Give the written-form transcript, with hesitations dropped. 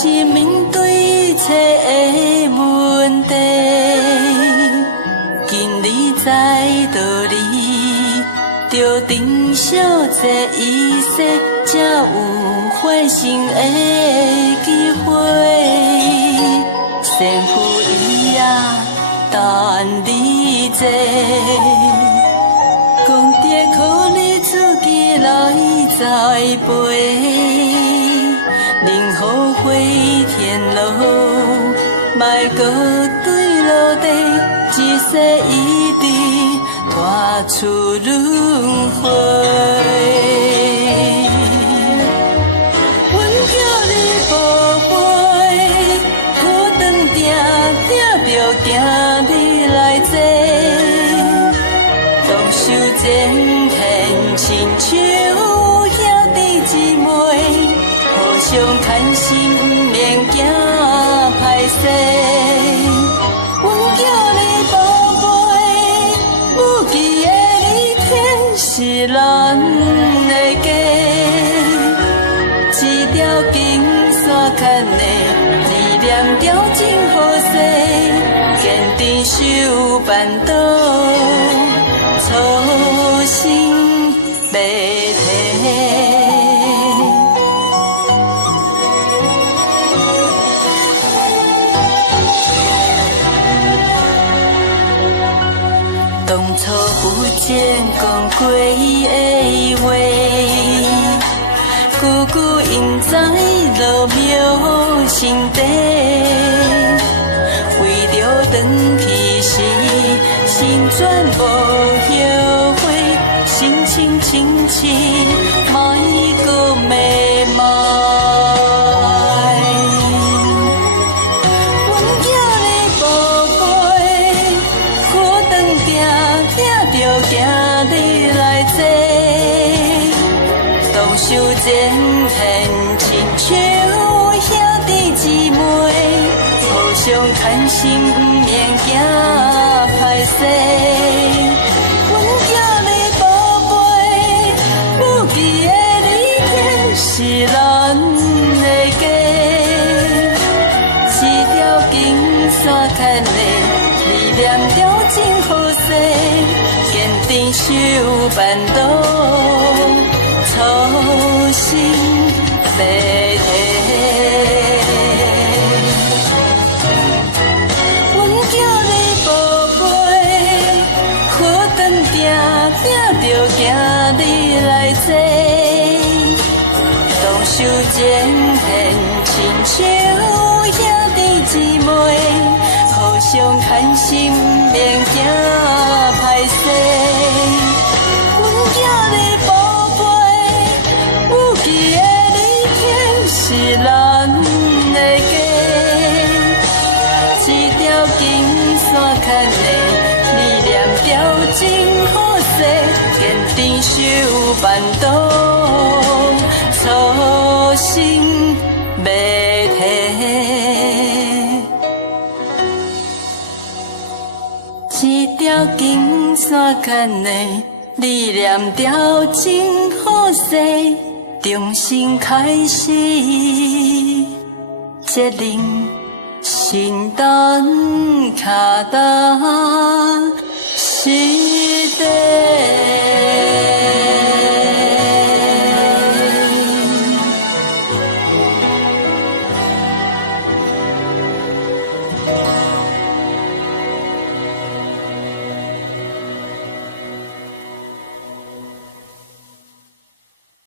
是面对一切的问题，今日知道你，着珍惜这一世，才有翻身的机会。幸福伊啊，等你坐，功德靠你自己来栽培。任何花田路，莫搁对落地，一世一地拖出轮回。阮叫你宝贝，苦长定定着行你来坐，当受前现亲像兄弟姊妹。互相牵心，不免惊歹势。阮叫你宝贝，不记的你天是咱的家。一条金线牵的，理念条真好势，坚持守办道，初心袂退。当初有前讲过的话，句句印在落苗心底。为着转去时，心全无后悔，心清清清，莫搁迷茫。行你来坐，当受前现亲像兄弟姊妹，互相牵心，不免惊歹势。阮叫你宝贝，不记的你天是咱的家。一条金线牵的，理念条真好势。坚定守办道，初心袂退。阮叫你宝贝，苦长定定着行你来坐，当受前现亲像兄弟姊妹，互相牵心，不免惊歹势。阮叫你宝贝，不记的你天是咱的家。一条金线牵的，理念条真好势，坚定守办道，初心袂退。一条金线牵的，理念条真好势，重新开始，责任心担脚担。